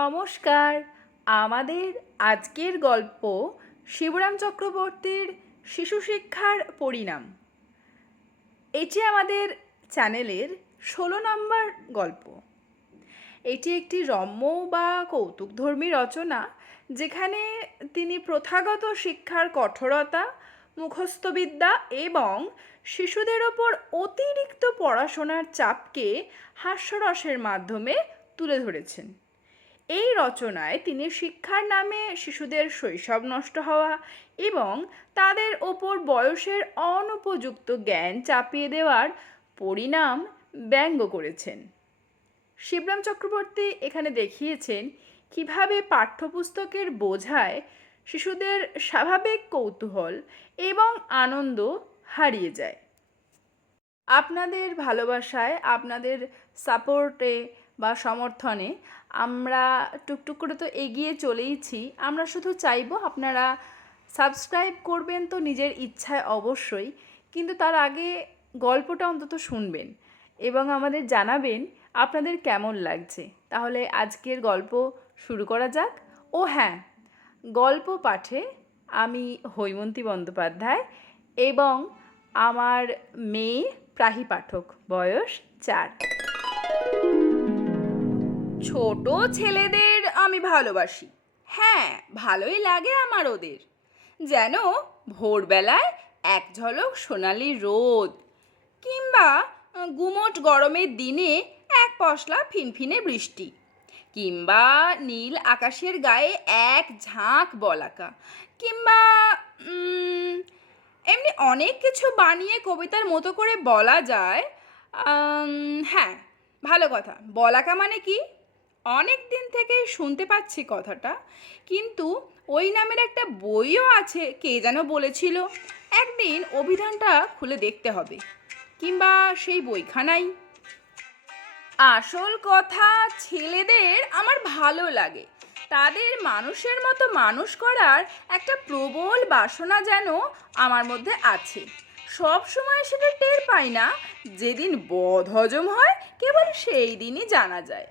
নমস্কার। আমাদের আজকের গল্প শিবরাম চক্রবর্তীর শিশু শিক্ষার পরিণাম। এটি আমাদের চ্যানেলের 16 নম্বর গল্প। এটি একটি রম্য বা কৌতুকধর্মী রচনা, যেখানে তিনি প্রথাগত শিক্ষার কঠোরতা, মুখস্থবিদ্যা এবং শিশুদের ওপর অতিরিক্ত পড়াশোনার চাপকে হাস্যরসের মাধ্যমে তুলে ধরেছেন। এই রচনায় তিনি শিক্ষার নামে শিশুদের শৈশব নষ্ট হওয়া এবং তাদের ওপর বয়সের অনুপযুক্ত জ্ঞান চাপিয়ে দেওয়ার পরিণাম ব্যঙ্গ করেছেন। শিবরাম চক্রবর্তী এখানে দেখিয়েছেন কিভাবে পাঠ্যপুস্তকের বোঝায় শিশুদের স্বাভাবিক কৌতূহল এবং আনন্দ হারিয়ে যায়। আপনাদের ভালোবাসায়, আপনাদের সাপোর্টে বা সমর্থনে আমরা টুকটুক করে তো এগিয়ে চলেইছি। আমরা শুধু চাইবো আপনারা সাবস্ক্রাইব করবেন তো নিজের ইচ্ছায় অবশ্যই, কিন্তু তার আগে গল্পটা অন্তত শুনবেন এবং আমাদের জানাবেন আপনাদের কেমন লাগছে। তাহলে আজকের গল্প শুরু করা যাক। ও হ্যাঁ, গল্প পাঠে আমি হৈমন্তী বন্দ্যোপাধ্যায় এবং আমার মেয়ে প্রাহি পাঠক, বয়স 4। ছোট ছেলেদের আমি ভালোবাসি। হ্যাঁ, ভালোই লাগে আমার ওদের। যেন ভোরবেলায় এক ঝলক সোনালি রোদ, কিংবা গুমোট গরমের দিনে এক পশলা ফিনফিনে বৃষ্টি, কিংবা নীল আকাশের গায়ে এক ঝাঁক বলাকা, কিংবা এমনি অনেক কিছু বানিয়ে কবিতার মতো করে বলা যায়। হ্যাঁ, ভালো কথা। বলাকা মানে কি? অনেক দিন থেকে শুনতে পাচ্ছি কথাটা, কিন্তু ওই নামের একটা বইও আছে, কে যেন বলেছিল। একদিন অভিধানটা খুলে দেখতে হবে, কিংবা সেই বইখানাই। আসল কথা, ছেলেদের আমার ভালো লাগে। তাদের মানুষের মতো মানুষ করার একটা প্রবল বাসনা যেন আমার মধ্যে আছে। সব সময় সেটা টের পাই না। যেদিন বদহজম হয় কেবল সেই দিনই জানা যায়।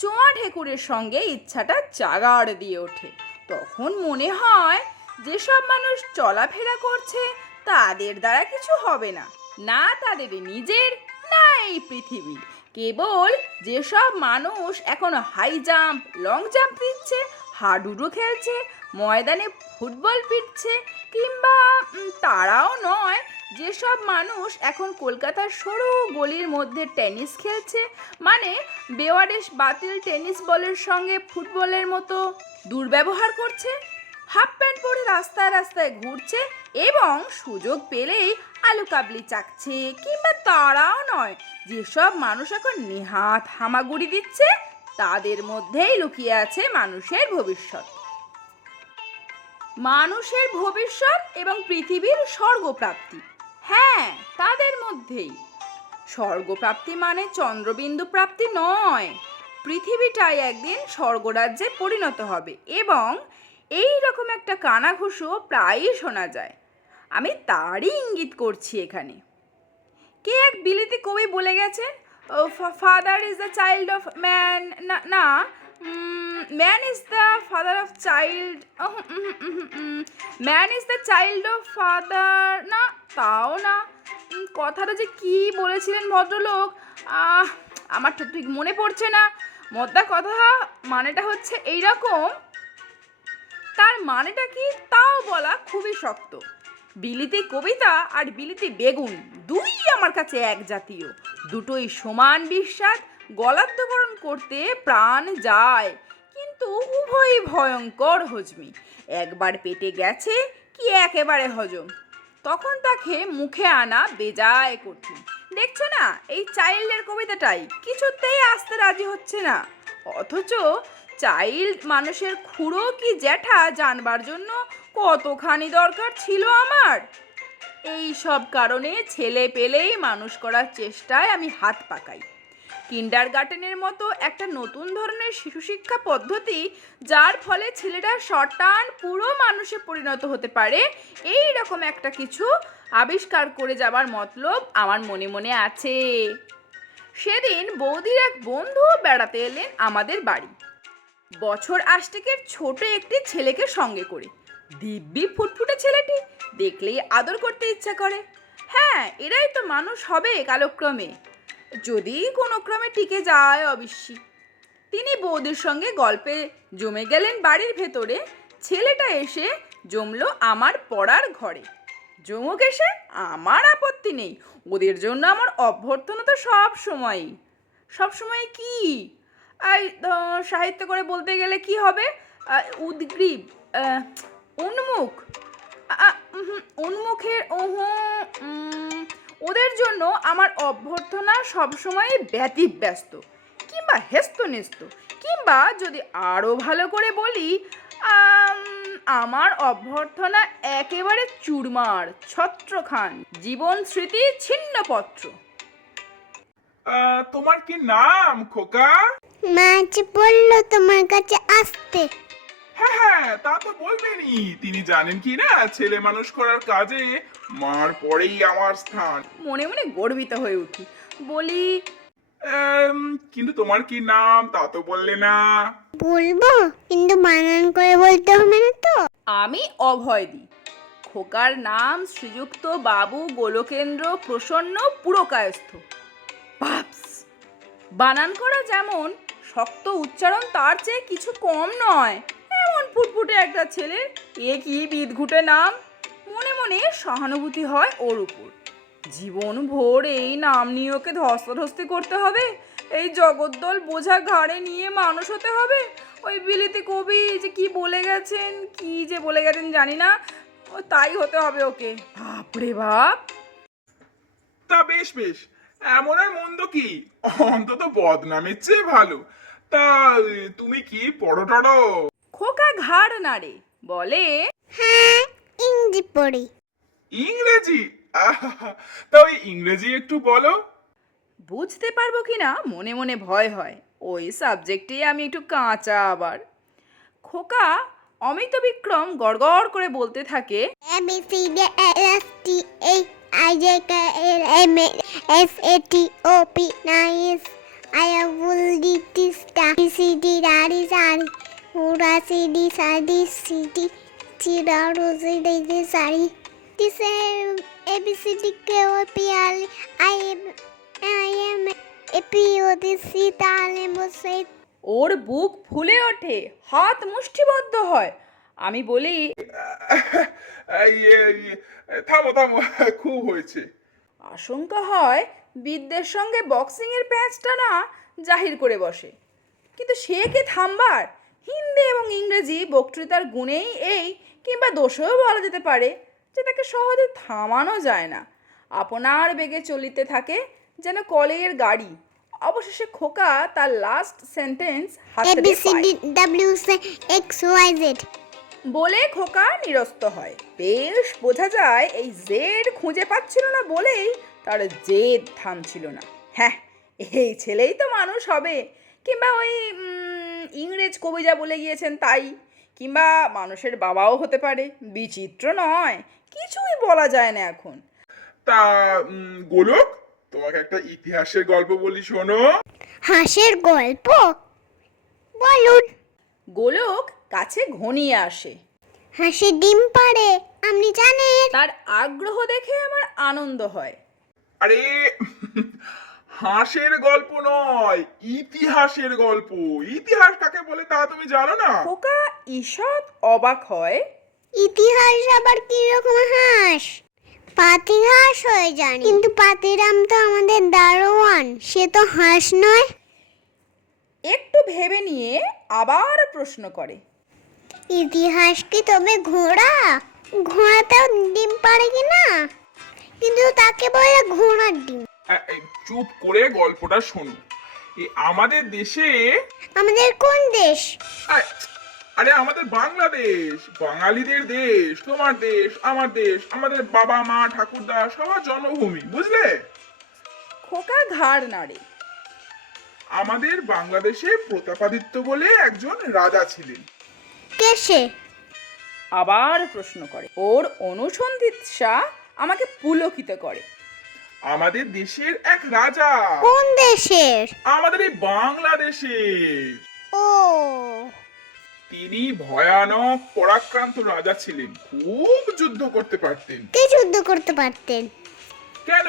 চোঁয়া ঢেকুরের সঙ্গে ইচ্ছাটা জাগাড় দিয়ে ওঠে। তখন মনে হয় যেসব মানুষ চলাফেরা করছে তাদের দ্বারা কিছু হবে না, না তাদের নিজের, না এই পৃথিবীর। কেবল যেসব মানুষ এখন হাই জাম্প, লং জাম্প দিচ্ছে, হাডুডু খেলছে, ময়দানে ফুটবল পিটছে, কিংবা তারাও নয়, যেসব মানুষ এখন কলকাতার সরু গলির মধ্যে টেনিস খেলছে, মানে বেওয়ারিশ বাতিল টেনিস বলের সঙ্গে ফুটবলের মতো দুর্ব্যবহার করছে, হাফ প্যান্ট পরে রাস্তায় রাস্তায় ঘুরছে এবং সুযোগ পেলেই আলু কাবলি চাকছে, কিংবা তারাও নয়, যেসব মানুষ এখন নেহাত হামাগুড়ি দিচ্ছে, তাদের মধ্যেই লুকিয়ে আছে মানুষের ভবিষ্যৎ। মানুষের ভবিষ্যৎ এবং পৃথিবীর স্বর্গপ্রাপ্তি। হ্যাঁ, তাদের মধ্যেই। স্বর্গপ্রাপ্তি মানে চন্দ্রবিন্দু প্রাপ্তি নয়। পৃথিবীটাই একদিন স্বর্গরাজ্যে পরিণত হবে এবং এই রকম একটা কানাঘুষো প্রায়ই শোনা যায়। আমি তারই ইঙ্গিত করছি এখানে। কে এক বিলিতি কবি বলে গেছেন, father is the child of man, না, man is the father of child, man is the child of father, না তাও না। কথাটা যে কি বলেছিলেন ভদ্রলোক, আমার ঠিক মনে পড়ছে না। মোদ্দা কথা, মানেটা হচ্ছে এইরকম। তার মানেটা কি তাও বলা খুবই শক্ত। বিলিতি কবিতা আর বিলিতি বেগুন দুই আমার কাছে এক জাতীয়। দুটোই সমান বিস্বাদ, গলাধ্যকরণ করতে প্রাণ যায়, কিন্তু উভয়ই ভয়ঙ্কর হজমি। একবার পেটে গেছে কি একেবারে হজম, তখন তাকে মুখে আনা বেজায় কঠিন। দেখছো না, এই চাইল্ডের কবিতাটাই কিছুতেই আসতে রাজি হচ্ছে না। অথচ চাইল্ড মানুষের খুড়ো কি জ্যাঠা জানবার জন্য কতখানি দরকার ছিল আমার। এই সব কারণে ছেলে পেলেই মানুষ করার চেষ্টায় আমি হাত পাকাই। কিন্ডারগার্টেনের মতো একটা নতুন ধরনের শিশু শিক্ষা পদ্ধতি, যার ফলে ছেলেরা শটান পুরো মানুষে পরিণত হতে পারে, এই রকম একটা কিছু আবিষ্কার করে যাবার মতলব আমার মনে মনে আছে। সেদিন বৌদির এক বন্ধু বেড়াতে এলেন আমাদের বাড়ি। বছর আষ্টেকের ছোট একটি ছেলেকে সঙ্গে করে। দিব্যি ফুটফুটে ছেলেটি, দেখলেই আদর করতে ইচ্ছা করে। হ্যাঁ, এরাই তো মানুষ হবে কালক্রমে, যদি কোনো ক্রমে টিকে যায় অবশ্যই। তিনি বৌদির সঙ্গে গল্পে জমে গেলেন বাড়ির ভেতরে। ছেলেটা এসে জমলো আমার পড়ার ঘরে। জমুক এসে, আমার আপত্তি নেই। ওদের জন্য আমার অভ্যর্থনা তো সব সময় কি সাহিত্য করে বলতে গেলে কি হবে, উদ্গ্রীব, উন্মুখ, উন্মুখের ওদের জন্য আমার অভ্যর্থনা সবসময় ব্যতিব্যস্ত কিংবা হেস্তনেস্ত, কিংবা যদি আরও ভালো করে বলি, আমার অভ্যর্থনা একেবারে চুরমার, ছত্রখান, জীবন স্মৃতি ছিন্নপত্র। তোমার কি নাম খোকা? মাছ বললো তোমার কাছে আসতে। হ্যাঁ হ্যাঁ, তা তো বলবেনই। তিনি জানেন কি না, ছেলে মানুষ করার কাজে মার পরেই আমার স্থান। মনে মনে গর্বিত হয়ে উঠি, বলি, কিন্তু তোমার কি নাম তা তো বললে না। বলবো, কিন্তু বানান করে বলতে হবে না তো। আমি অভয় দিই। খোকার নাম শ্রীযুক্ত বাবু গোলকেন্দ্র প্রসন্ন পুরকায়স্থ। পাপস! বানান করা যেমন শক্ত, উচ্চারণ তার চেয়ে কিছু কম নয়। এমন ফুটফুটে একটা ছেলের এ কি বিদঘুটে নাম। মনে মনে সহানুভূতি হয় ওর উপর। জীবন ভোর এই নাম নিয়ে ওকে ধস্তাধস্তি করতে হবে, এই জগদ্দল বোঝা ঘাড়ে নিয়ে মানুষ হতে হবে। ওই বিলিতি কবি যে কি বলে গেছেন জানি না, ও তাই হতে হবে ওকে। বাপরে বাপ! তা বেশ বেশ, এমন আর মন্দ কি, অন্তত বদনামের চেয়ে ভালো। তা তুমি কি পড়ো টড়ো? খোকা ঘাড় নাড়ে, বলে, হ্যাঁ, ইংরেজি পড়ি। ইংরেজি? আহা, তা ওই ইংরেজি একটু বলো। বুঝতে পারবো কিনা মনে মনে ভয় হয়। ওই সাবজেক্টে আমি একটু কাঁচা আবার। খোকা অমিত বিক্রম গড়গড় করে বলতে থাকে, ABCDEFGHIJKLMNOP নাইস আইএফুলডিটিস্টা সিডি রারি সারি উড়া সিডি সাডি সিডি চিরারোজিডি সারি দিসে ABCD KOPL IM এপিওডিসি তালে বসে। ওর বুক ফুলে ওঠে, হাত মুষ্টিবদ্ধ হয়। আমি বলি, থামো থামো, খুব হয়েছে। আশঙ্কা হয় বিদ্যের সঙ্গে বক্সিংয়ের প্যাঁচটা না জাহির করে বসে। কিন্তু সে কে থামবার? হিন্দি এবং ইংরেজি বক্তৃতার গুণেই এই, কিংবা দোষেও বলা যেতে পারে যে তাকে সহজে থামানো যায় না। আপনার বেগে চলিতে থাকে যেন কলের গাড়ি। অবশেষে খোকা তার লাস্ট সেন্টেন্স হাতে ABCDWXYZ বলে খোকা নিরস্ত হয়। বেশ বোঝা যায় এই জেড খুঁজে পাচ্ছিল না বলেই তার জেদ থামছিল না। হ্যাঁ, এই ছেলেই তো মানুষ হবে, কিংবা ওই ইংরেজ কবি যা বলে গিয়েছেন তাই, কিংবা মানুষের বাবাও হতে পারে। বিচিত্র নয়, কিছুই বলা যায় না এখন। তা গোলক, তোমাকে একটা ইতিহাসের গল্প বলি, শোনো। হাসের গল্প বলুন। গোলক কাছে ঘনিয়ে আসে। হাসি ডিম পাড়ে, আপনি জানেন? তার আগ্রহ দেখে আমার আনন্দ হয়। আরে হাসের গল্প নয়, ইতিহাসের গল্প। ইতিহাস কাকে বলে তা তুমি জানো না? খোকা ঈষৎ অবাক হয়। ইতিহাস আবার কি রকম হাঁস? পাতিহাঁস হয়ে জানি, কিন্তু পাতিরাম তো আমাদের দারোয়ান, সে তো হাঁস নয়। একটু ভেবে নিয়ে আবার প্রশ্ন করে, ইতিহাস কি তবে ঘোড়া? ঘোড়াতেও ডিম পাড়ে কি না? কিন্তু তাকে বলে ঘোড়ার ডিম। চুপ করে গল্পটা শোনো। আমাদের দেশে, আমাদের কোন দেশ? আরে আমাদের বাংলাদেশ, বাঙালিদের দেশ, তোমার দেশ, আমার দেশ, আমাদের বাবা মা ঠাকুরদা সবার জন্মভূমি, বুঝলে? খোকা ঘাড় নাড়ে। আমাদের বাংলাদেশে প্রতাপাদিত্য বলে একজন রাজা ছিলেন। কে সে? আবার প্রশ্ন করে। ওর অনুসন্ধিৎসা আমাকে পুলকিত করে। আমাদের দেশের এক রাজা। কোন দেশের? আমাদের এই বাংলাদেশের। ও, তিনি ভয়ানক পরাক্রান্ত রাজা ছিলেন, খুব যুদ্ধ করতে পারতেন। কে যুদ্ধ করতে পারতেন? কেন,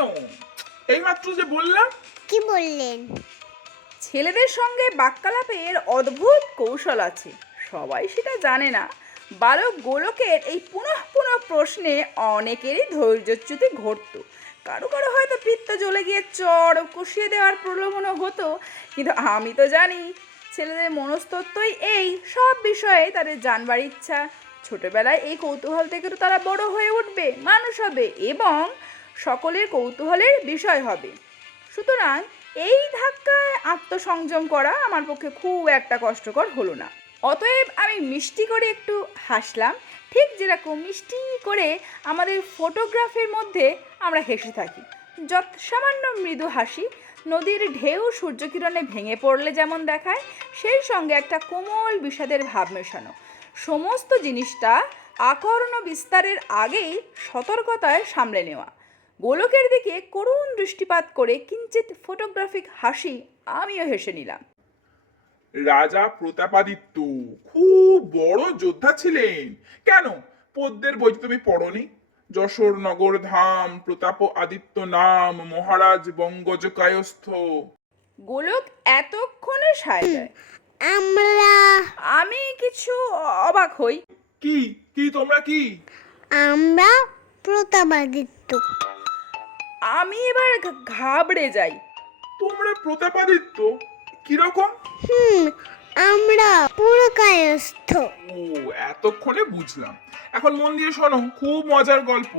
এইমাত্র যে বললাম। কি বললেন? ছেলেদের সঙ্গে বাক্যালাপের অদ্ভুত কৌশল আছে, সবাই সেটা জানে না। বালক গোলকের এই পুনঃ পুনঃ প্রশ্নে অনেকেরই ধৈর্যচ্যুতি ঘটতো। কারো কারো হয়তো পিত্ত জ্বলে গিয়ে চড় কষিয়ে দেওয়ার প্রলোভনও হতো, কিন্তু আমি তো জানি ছেলেদের মনস্তত্ত্বই এই, সব বিষয়ে তাদের জানবার ইচ্ছা। ছোটবেলায় এই কৌতূহল থেকে তো তারা বড় হয়ে উঠবে, মানুষ হবে এবং সকলের কৌতূহলের বিষয় হবে। সুতরাং এই ধাক্কায় আত্মসংযম করা আমার পক্ষে খুব একটা কষ্টকর হলো না। অতএব আমি মিষ্টি করে একটু হাসলাম, ঠিক যেরকম মিষ্টি করে আমাদের ফটোগ্রাফের মধ্যে আমরা হেসে থাকি। যত সামান্য মৃদু হাসি নদীর ঢেউ সূর্যকিরণে ভেঙে পড়লে যেমন দেখায়, সেই সঙ্গে একটা কোমল বিষাদের ভাব মেশানো। সমস্ত জিনিসটা আকর্ণ বিস্তারের আগেই সতর্কতায় সামলে নেওয়া। গোলকের দিকে করুণ দৃষ্টিপাত করে কিঞ্চিত ফটোগ্রাফিক হাসি আমিও হেসে নিলাম। রাজা প্রতাপাদিত্য খুব বড় যোদ্ধা ছিলেন। কেন, পদ্যের বই তুমি পড়নি? যশোর নগর ধাম, প্রতাপ আদিত্য নাম, মহারাজ বঙ্গজ কায়স্থ। গোলক এতক্ষণে সায় দেয়। আমরা আমি কিছু অবাক হই। কি কি তোমরা কি? আমরা প্রতাপাদিত্য। আমি এবার ঘাবড়ে যাই। তোমরা প্রতাপাদিত্য? কিরকম? আমরা পুরকায়স্থ। ও, এতক্ষণে বুঝলাম। এখন মন দিয়ে শোনো, খুব মজার গল্প।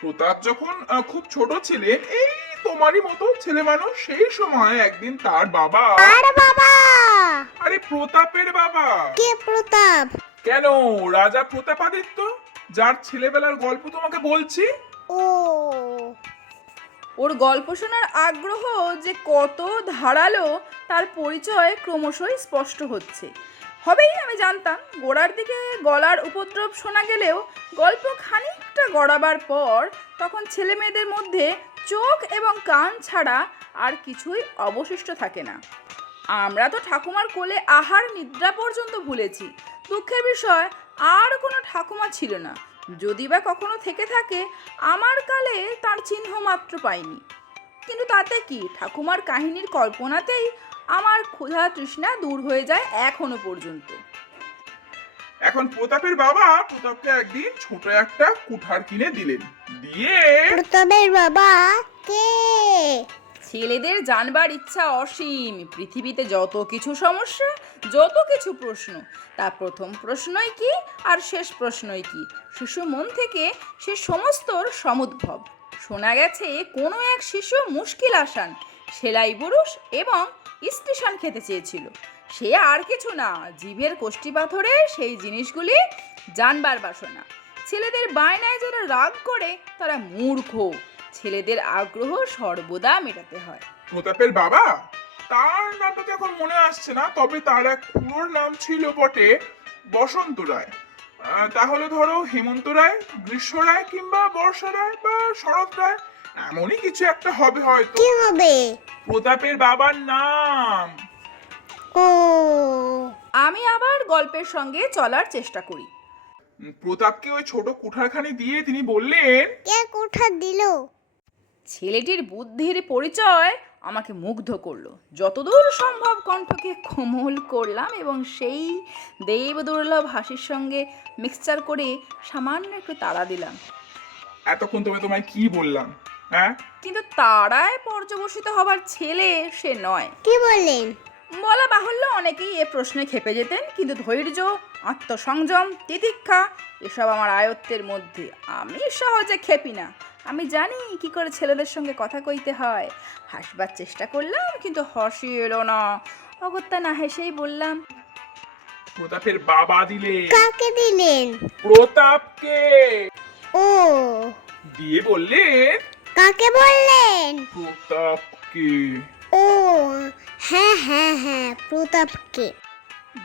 প্রতাপ যখন খুব ছোট ছিলেন, এই তোমারই মতো ছেলে মানুষ, সেই সময় একদিন তার বাবা। আর বাবা? আরে প্রতাপের বাবা। কে প্রতাপ? কেন, রাজা প্রতাপাদিত্য, যার ছেলেবেলার গল্প তোমাকে বলছি। ও, ওর গল্প শোনার আগ্রহ যে কত ধারালো তার পরিচয় ক্রমশই স্পষ্ট হচ্ছে। হবেই আমি জানতাম। গোড়ার দিকে গলার উপদ্রব শোনা গেলেও গল্প খানিকটা গড়াবার পর তখন ছেলে মেয়েদের মধ্যে চোখ এবং কান ছাড়া আর কিছুই অবশিষ্ট থাকে না। আমরা তো ঠাকুমার কোলে আহার নিদ্রা পর্যন্ত ভুলেছি। দুঃখের বিষয়, আর কোনো ঠাকুমা ছিল না। যদি বা কখনো থেকে থাকে, আমার কালে তার চিহ্ন মাত্র পাইনি। কিন্তু তাতে কি, ঠাকুমার কাহিনীর কল্পনাতেই আমার ক্ষুধা তৃষ্ণা দূর হয়ে যায় এখনো পর্যন্ত। এখন প্রতাপের বাবা প্রতাপকে একদিন ছোট একটা কুঠার কিনে দিলেন, দিয়ে প্রতাপের বাবা কে? ছেলেদের জানবার ইচ্ছা অসীম। পৃথিবীতে যত কিছু সমস্যা, যত কিছু প্রশ্ন, তা প্রথম প্রশ্নই কি আর শেষ প্রশ্নই কি, শিশু মন থেকে সে সমস্তর সমুদ্ভব। শোনা গেছে কোনো এক শিশু মুশকিল আসান, সেলাই বুরুষ এবং স্টেশন খেতে চেয়েছিল। সে আর কিছু না, জিভের কোষ্ঠী পাথরে সেই জিনিসগুলি জানবার বাসনা। ছেলেদের বায়নায় যারা রাগ করে তারা মূর্খ। ছেলেদের আগ্রহ সর্বদা মেটাতে হয়। প্রতাপের বাবা, তার নামটা তো এখন মনে আসছে না, তবে তার এক পুরোর নাম ছিল বটে বসন্ত রায়। তাহলে ধরো হেমন্ত রায়, গ্রীষ্ম রায়, কিংবা বর্ষা রায় বা শরৎ রায়, এমনই কিছু একটা হবে হয়তো। কি হবে? প্রতাপের বাবার নাম। ও, আমি আবার গল্পের সঙ্গে চলার চেষ্টা করি। প্রতাপকে ওই ছোট কুঠারখানি দিয়ে তিনি বললেন, কে কুঠার দিল? ছেলেটির বুদ্ধির পরিচয় আমাকে মুগ্ধ করলো। যতদূর সম্ভব কণ্ঠকে কোমল করলাম এবং সেই দেবদুর্লভ হাসির সঙ্গে মিক্সচার করে সামান্য একটু তাড়া দিলাম। এতক্ষণ তোমায় কি বললাম? হ্যাঁ, কিন্তু তাড়ায় পর্যবসিত হবার ছেলে সে নয়। কি বললেন? বলা বাহুল্য, অনেকেই এ প্রশ্নে খেপে যেতেন, কিন্তু ধৈর্য, আত্মসংযম, তিতিক্ষা এসব আমার আয়ত্তের মধ্যে। আমি সহজে খেপি না। আমি জানি কি করে ছেলেদের সঙ্গে কথা কইতে হয়। হাসবার চেষ্টা করলাম, কিন্তু হাসি এলো না। অগত্যা না হেসেই বললাম, প্রতাপের বাবা দিলেন। কাকে দিলেন? প্রতাপকে। ও, দিয়ে বললেন, কাকে বললেন? প্রতাপকে। ও, হ্যাঁ হ্যাঁ হ্যাঁ, প্রতাপকে।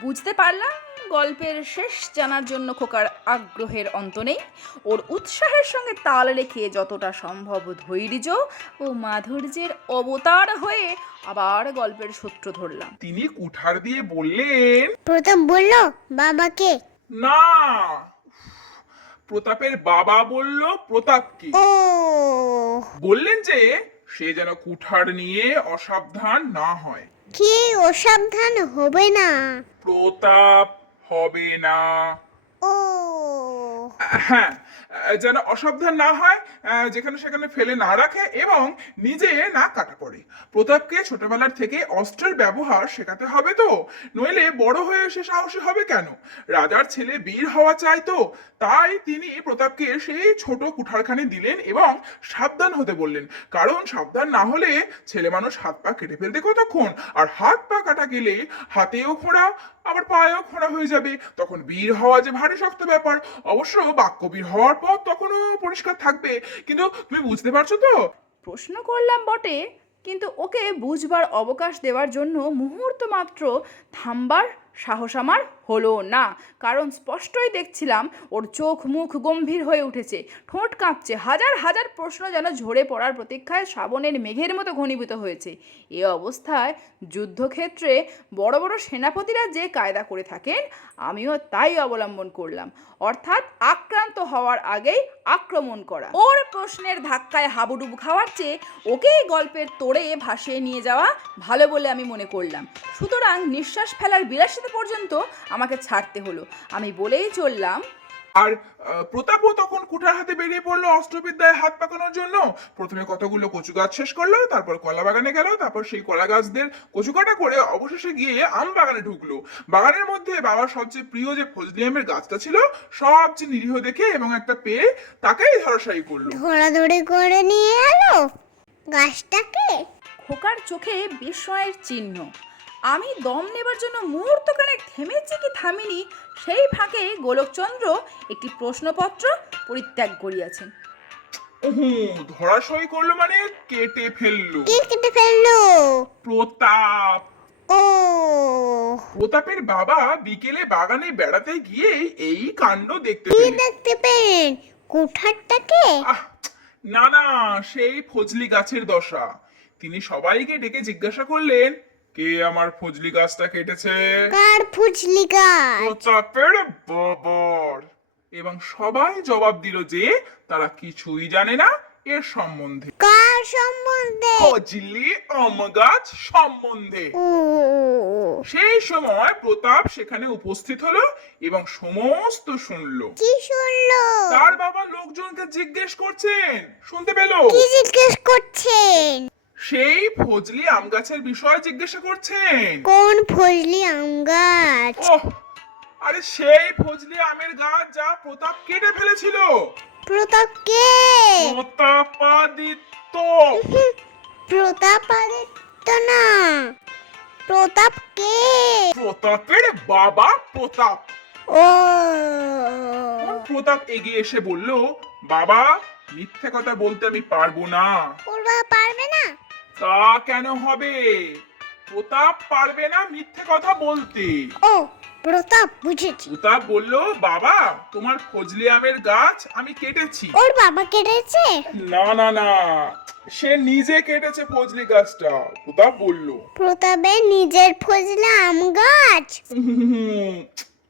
বুঝতে পারলাম গল্পের শেষ জানার জন্য খোকার আগ্রহের অন্ত নেই। ওর উৎসাহের সঙ্গে তাল রেখে যতটা সম্ভব ধৈর্য ও মাধুর্যের অবতার হয়ে আবার গল্পের সূত্র ধরলাম। তিনি কুঠার দিয়ে বললেন, প্রতাপ বলল বাবাকে। না, প্রতাপের বাবা বলল প্রতাপকে। ও বললেন যে সে যেন কুঠার নিয়ে অসাবধান না হয়। কি অসাবধান হবে না? প্রতাপ হবে না। ও হ্যাঁ, যেন অসাবধান না হয়, যেখানে সেখানে ফেলে না রাখে এবং নিজে না কাটা পড়ে। প্রতাপকে ছোটবেলার থেকে অস্ত্রের ব্যবহার শেখাতে হবে তো, নইলে বড় হয়ে সে সাহসী হবে কেন? রাজার ছেলে বীর হওয়া চাই তো, তাই তিনি প্রতাপকে সেই ছোট কুঠারখানি দিলেন এবং সাবধান হতে বললেন। কারণ সাবধান না হলে ছেলে মানুষ হাত পা কেটে ফেলতে কতক্ষণ, আর হাত পা কাটা গেলে হাতেও খোঁড়া আবার পায়েও খোঁড়া হয়ে যাবে। তখন বীর হওয়া যে ভারী শক্ত ব্যাপার। অবশ্য বাক্যবীর হওয়ার পর তখনও পরিষ্কার থাকবে, কিন্তু তুমি বুঝতে পারছো তো? প্রশ্ন করলাম বটে, কিন্তু ওকে বুঝবার অবকাশ দেওয়ার জন্য মুহূর্ত মাত্র থামবার সাহস আমার হলো না। কারণ স্পষ্টই দেখছিলাম ওর চোখ মুখ গম্ভীর হয়ে উঠেছে, ঠোঁট কাঁপছে, হাজার হাজার প্রশ্ন যেন ঝরে পড়ার প্রতীক্ষায় শ্রাবণের মেঘের মতো ঘনীভূত হয়েছে। এ অবস্থায় যুদ্ধক্ষেত্রে বড় বড় সেনাপতিরা যে কায়দা করে থাকেন, আমিও তাই অবলম্বন করলাম, অর্থাৎ আক্রান্ত হওয়ার আগেই আক্রমণ করা। ওর প্রশ্নের ধাক্কায় হাবুডুবু খাওয়ার চেয়ে ওকেই গল্পের তোড়ে ভাসিয়ে নিয়ে যাওয়া ভালো বলে আমি মনে করলাম। সুতরাং নিঃশ্বাস ফেলার বিলাসিতা পর্যন্ত আমাকে ছাড়তে হলো। আমি বলেই চললাম, আর প্রতাপও তখন কুঠার হাতে বেরিয়ে পড়লো অস্ত্রবিদ্যায় হাত পাকানোর জন্য। প্রথমে কতগুলো কচু গাছ শেষ করলো, তারপর কলা বাগানে গেল, তারপর সেই কলা গাছদের কচু কাটা করে অবশেষে গিয়ে আম বাগানে ঢুকলো। বাগানের মধ্যে বাবার সবচেয়ে প্রিয় যে ফজলি আমের গাছটা ছিল সবচেয়ে নিরীহ দেখে এবং একটা পেয়ে তাকেই ধরাশায়ী করলো। ধরাধরি করে নিয়ে এলো গাছটাকে। খোকার চোখে বিস্ময়ের চিহ্ন। আমি দম নেবার জন্য মুহূর্তখানেক থেমেছি কি থামিনি, সেই ফাঁকে গোলকচন্দ্র একটি প্রশ্নপত্র পরিত্যাগ করিয়াছেন। ধরাশায়ী করলো মানে কেটে ফেললো। কে কেটে ফেললো? প্রতাপ। ও প্রতাপের বাবা বিকেলে বাগানে বেড়াতে গিয়ে এই কাণ্ড দেখতে কি পেলেন। দেখতে পেলেন? কুঠারটাকে? আহ, না না, সেই ফজলি গাছের দশা। তিনি সবাইকে ডেকে জিজ্ঞাসা করলেন, কে আমার ফজলি গাছটা কেটেছে? কার ফুচলি গাছ? প্রতাপের বাবার। এবং সবাই জবাব দিল যে তারা কিছুই জানে না এর সম্বন্ধে, কার সম্বন্ধে? ফজলি আম গাছ সম্বন্ধে। ও সেই সময় প্রতাপ সেখানে উপস্থিত হলো এবং সমস্ত শুনলো। কি শুনলো? তার বাবা লোকজনকে জিজ্ঞেস করছেন, শুনতে পেল? কি জিজ্ঞেস করছেন? সেই ফজলি আম গাছের বিষয়ে জিজ্ঞাসা করছেন। কোন ফজলি আম গাছ? ওহ, আরে সেই ফজলি আমের গাছ যা প্রতাপ কেটে ফেলেছিল। প্রতাপ কে? প্রতাপাদিত্য। প্রতাপাদিত্য না, প্রতাপ কে? প্রতাপের বাবা প্রতাপ। ও প্রতাপ এগিয়ে এসে বলল, বাবা মিথ্যে কথা বলতে আমি পারবো না। ওর বাবা পারবে না? তা কেন হবে? প্রতাপ পারবে না মিথ্যে কথা বলতে। ও প্রতাপ, বুঝেছি। প্রতাপ বলল, বাবা তোমার ফজলি আমের গাছ আমি কেটেছি। ওর বাবা কেটেছে? না না না, সে নিজে কেটেছে ফজলি গাছটা। প্রতাপ বলল, প্রতাপের নিজের ফজলি আম গাছ?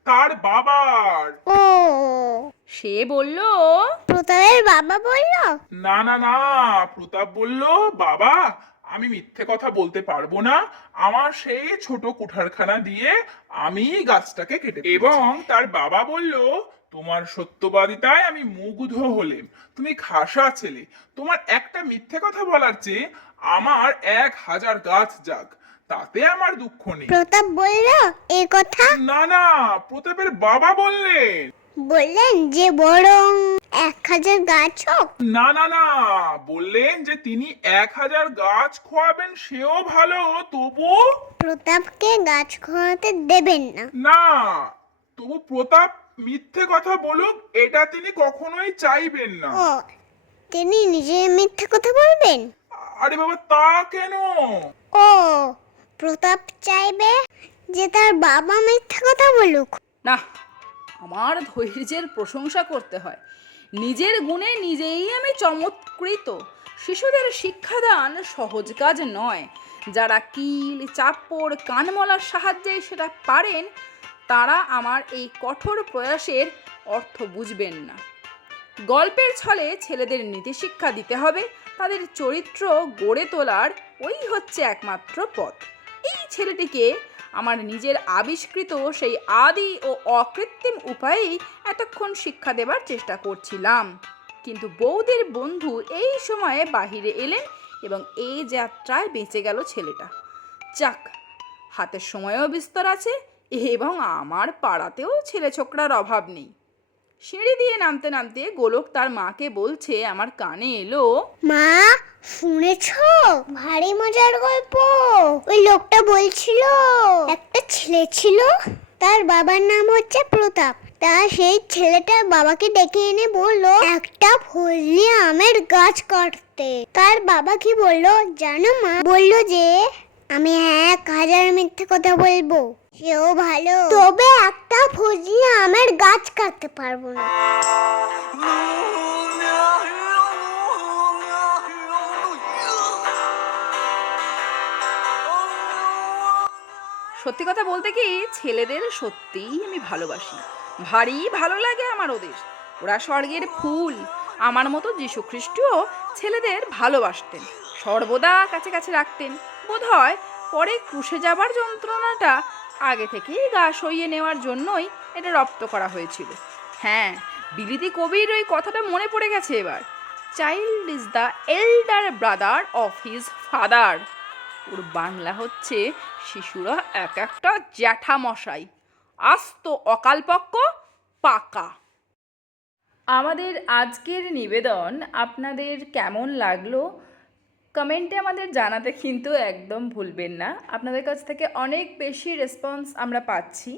তার বাবার। ও সে বলল, প্রতাপের বাবা বলল? না না না, প্রতাপ বলল, বাবা আমি মিথ্যে কথা বলতে পারবো না। আমার সেই ছোট কুঠারখানা দিয়ে আমি গাছটাকে কেটে এবং তার বাবা বলল, তোমার সত্যবাদিতায় আমি মুগ্ধ হলেম। তুমি খাসা ছেলে, তোমার একটা মিথ্যে কথা বলার চেয়ে আমার 1000 গাছ যাক, তাতে আমার দুঃখ নেই। প্রতাপ বলল এ কথা? না না, প্রতাপের বাবা বললেন। বললেন যে বরং 1000 গাছ হোক? না না না, বললেন যে তিনি 1000 গাছ খোয়াবেন সেও ভালো, তবু প্রতাপকে গাছ খোয়াতে দেবেন না? না, তবু প্রতাপ মিথ্যে কথা বলুক এটা তিনি কখনোই চাইবেন না। ও তিনি নিজে মিথ্যে কথা বলবেন? আরে বাবা তা কেন? ও প্রতাপ চাইবে যে তার বাবা মিথ্যে কথা বলুক? না, আমার ধৈর্যের প্রশংসা করতে হয়। নিজের গুণে নিজেই আমি চমৎকৃত। শিশুদের শিক্ষাদান সহজ কাজ নয়। যারা কিল, চাপড়, কানমলার সাহায্যে সেটা পারেন, তারা আমার এই কঠোর প্রয়াসের অর্থ বুঝবেন না। গল্পের ছলে ছেলেদের নীতিশিক্ষা দিতে হবে, তাদের চরিত্র গড়ে তোলার ওই হচ্ছে একমাত্র পথ। এই ছেলেটিকে আমার নিজের আবিষ্কৃত সেই আদি ও অকৃত্রিম উপায়েই এতক্ষণ শিক্ষা দেবার চেষ্টা করছিলাম। কিন্তু বৌদির বন্ধু এই সময়ে বাহিরে এলেন এবং এই যাত্রায় বেঁচে গেল ছেলেটা। যাক, হাতের সময়ও বিস্তর আছে এবং আমার পাড়াতেও ছেলে ছোকরার অভাব নেই। সিঁড়ি দিয়ে নামতে নামতে গোলক তার মাকে বলছে, আমার কানে এলো, মা, শুনেছো? ভারী মজার গল্প। ওই লোকটা বলছিল একটা ছেলে ছিল, তার বাবার নাম হচ্ছে প্রতাপ। তা সেই ছেলেটা বাবাকে ডেকে এনে বলল একটা ফজলি আমের গাছ কাটতে। তার বাবা কি বললো জানো মা? বললো যে আমি 1000 মিথ্যে কথা বলবো, সেও ভালো, তবে একটা ফজলি আমের গাছ কাটতে পারবো না। সত্যি কথা বলতে কি, ছেলেদের সত্যিই আমি ভালোবাসি। ভারী ভালো লাগে আমার ওদের। ওরা স্বর্গের ফুল। আমার মতো যীশু খ্রিস্টও ছেলেদের ভালোবাসতেন, সর্বদা কাছে কাছে রাখতেন। বোধহয় পরে ক্রুশে যাবার যন্ত্রণাটা আগে থেকেই গা সইয়ে নেওয়ার জন্যই এটা রপ্ত করা হয়েছিল। হ্যাঁ, বিলিতি কবির ওই কথাটা মনে পড়ে গেছে এবার। Child is the elder brother of his father. ওর বাংলা হচ্ছে শিশুরা এক একটা জ্যাঠামশাই, আস্ত অকালপক্ষ পাকা। আমাদের আজকের নিবেদন আপনাদের কেমন লাগলো কমেন্টে আমাদের জানাতে কিন্তু একদম ভুলবেন না। আপনাদের কাছ থেকে অনেক বেশি রেসপন্স আমরা পাচ্ছি,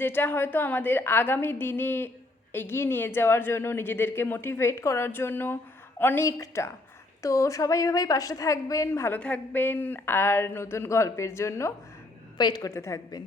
যেটা হয়তো আমাদের আগামী দিনে এগিয়ে নিয়ে যাওয়ার জন্য, নিজেদেরকে মোটিভেট করার জন্য অনেকটা। তো সবাই এভাবেই পাশে থাকবেন, ভালো থাকবেন, আর নতুন গল্পের জন্য ওয়েট করতে থাকবেন।